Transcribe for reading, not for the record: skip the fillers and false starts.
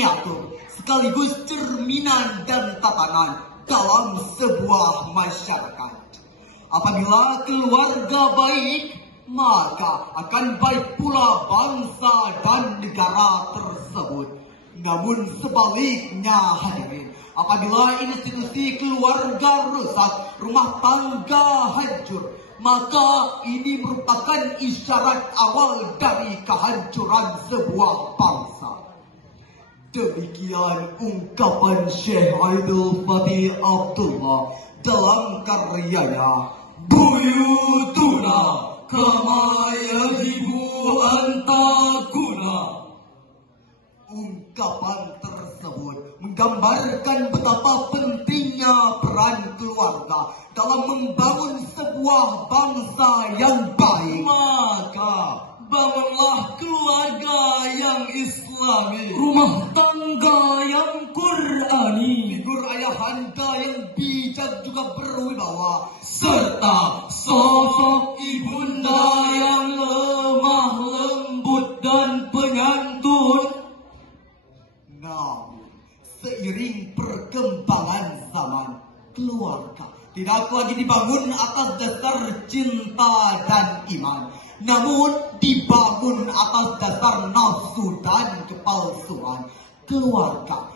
miniatur sekaligus cerminan dan tatanan dalam sebuah masyarakat. Apabila keluarga baik, maka akan baik pula bangsa dan negara tersebut. Namun sebaliknya hadirin, apabila institusi keluarga rusak, rumah tangga hancur, maka ini merupakan isyarat awal dari kehancuran sebuah bangsa. Demikian ungkapan Syekh Aidil Fatih Abdullah dalam karyanya Buyutuna Kama Yajibu Antakuna. Ungkapan tersebut menggambarkan betapa pentingnya peran keluarga dalam membangun sebuah bangsa yang baik. Maka bangunlah keluarga yang Islami, rumah tangga yang Qur'ani, figur ayahanda yang bijak juga berwibawa, serta sosok ibunda yang lemah lembut dan penyantun. Namun, seiring perkembangan zaman, keluarga tidak lagi dibangun atas dasar cinta dan iman, namun dibangun atas dasar nafsu dan kepalsuan. Keluarga